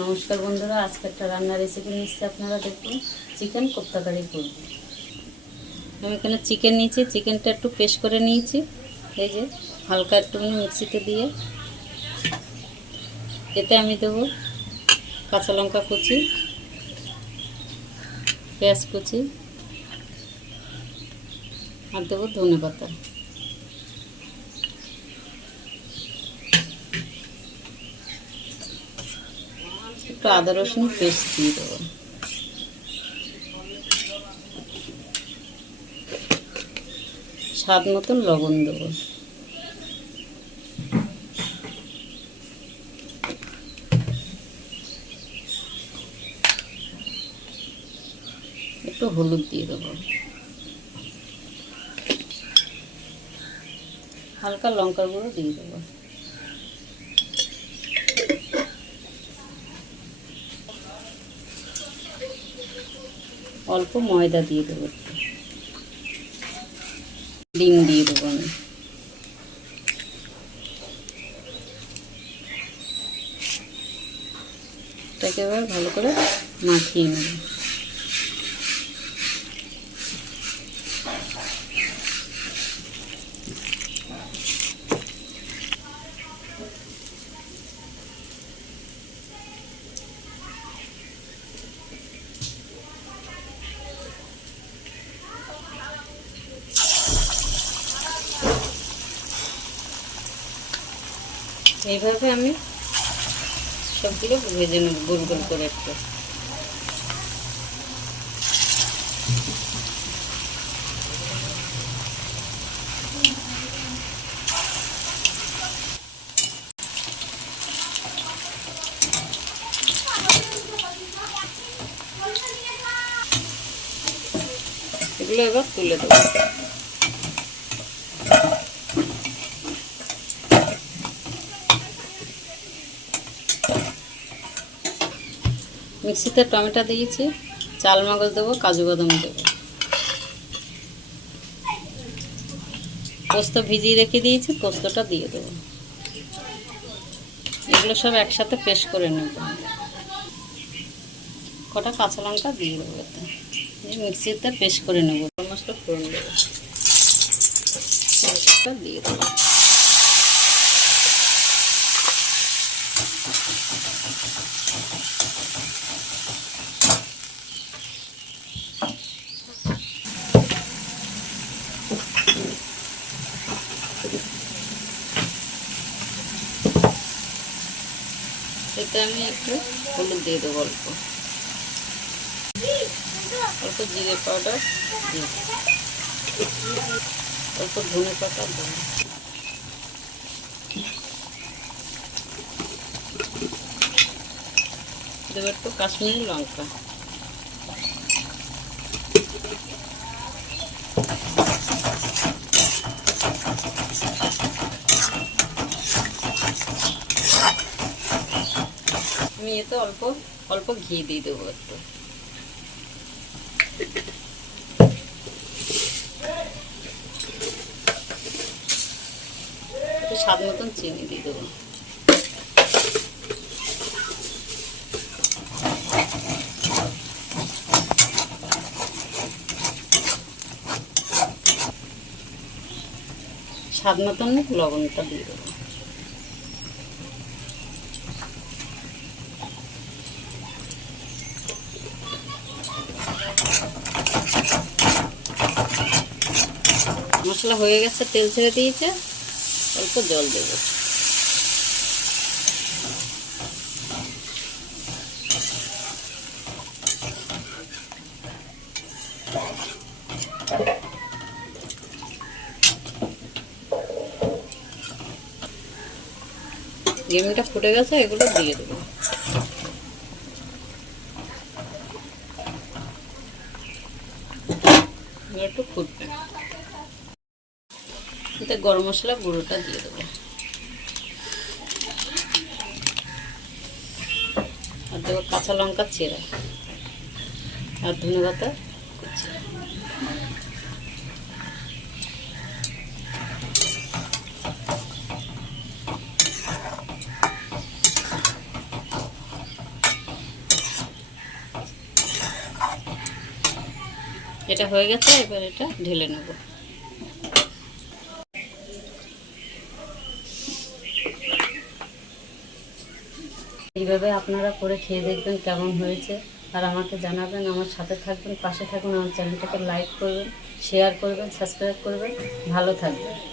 নমস্কার বন্ধুরা, আজকে একটা রান্নার রেসিপি নিচ্ছি আপনারা দেখুন। চিকেন কোপ্তাকারি করব আমি এখানে চিকেন নিয়েছি চিকেনটা একটু পেস্ট করে নিয়েছি। এই যে, হালকা একটু মিক্সিতে দিয়ে এতে আমি দেবো কাঁচা লঙ্কা কুচি, পেঁয়াজ কুচি, আর দেবো ধনে পাতা। একটু আদা রসুন পেস্ট দিয়ে দেবো। স্বাদ মতন লবণ দেবো। একটু হলুদ দিয়ে দেবো। হালকা লঙ্কার গুঁড়ো দিয়ে দেবো। অল্প ময়দা দিয়ে দেবো। ডিম দিয়ে দেবো আমি। এটাকে এবার ভালো করে মাখিয়ে নেব। এইভাবে আমি সবগুলো ভেজে নেব গোল গোল করে একটু। এগুলো এবার তুলে দেবো। মিক্সিতে টমেটো দিয়েছি, চাল মগজ দেবো, কাজু বাদাম দেবো। পোস্ত ভিজিয়ে রেখে দিয়েছি, পোস্তটা দিয়ে দেবো। এগুলো সব একসাথে পেস্ট করে নেব। কটা কাঁচা লঙ্কা দিয়ে দেবো এতে। মিক্সিতে পেস্ট করে নেব। মশলা ফোড়ন দেবো। দিয়ে দেবো। এতে আমি একটু হলুদ দিয়ে দেবো অল্প অল্প জিরে পাউডার। অল্প ধনে পাতা দেবো দেবো একটু কাশ্মীরি লঙ্কা। আমি এতে অল্প অল্প ঘি দিয়ে দেবো একটু। একটু স্বাদ মতন চিনি দিয়ে দেবো। স্বাদ মতন লবণটা দিয়ে দেবো। মশলা হয়ে গেছে তেল ছেড়ে দিয়েছে অল্প জল দেব। গ্রেভিটা ফুটে গেছে, এগুলো দিয়ে দেবো। একটু ফুটবে। এতে গরম মশলা গুঁড়োটা দিয়ে দেবো। আর দেবো কাঁচা লঙ্কা চেরা আর ধনে পাতা এটা হয়ে গেছে, এবার এটা ঢেলে নেব। এইভাবে আপনারা করে খেয়ে দেখবেন কেমন হয়েছে। আর আমাকে জানাবেন, আমার সাথে থাকবেন, পাশে থাকুন আমার চ্যানেলটাকে লাইক করবেন শেয়ার করবেন সাবস্ক্রাইব করবেন। ভালো থাকবেন।